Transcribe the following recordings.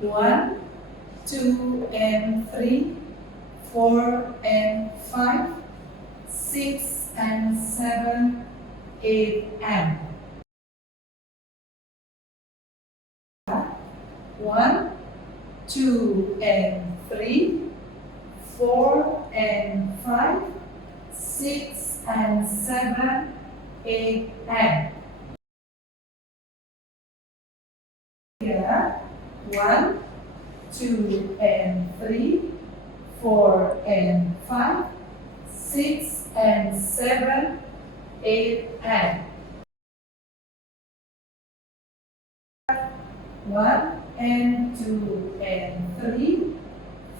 1, 2 and 3, 4 and 5, 6 and 7, 8 and 1, 2 and 3, 4 and 5, 6 and 7, 8 and here 1, 2 and 3, 4 and 5, 6 and 7, 8 and 1 and 2 and 3,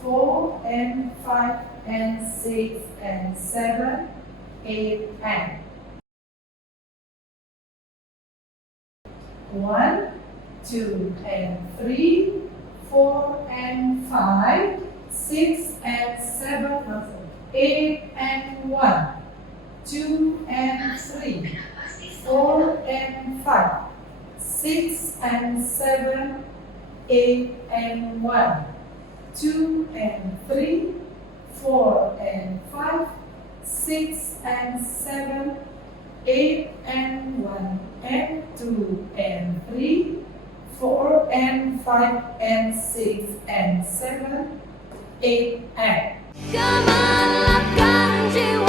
4 and 5 and 6 and 7, 8 and 1, 2 and 3, 4 and 5, 6 and 7, 8 and 1, 2 and 3, 4 and 5, 6 and 7, 8 and 1, 2 and 3, 4 and 5, 6 and 7, 8 and 1 and 2 and 3, 4 and 5 and 6 and 7, 8 and Gemerlapkan jiwa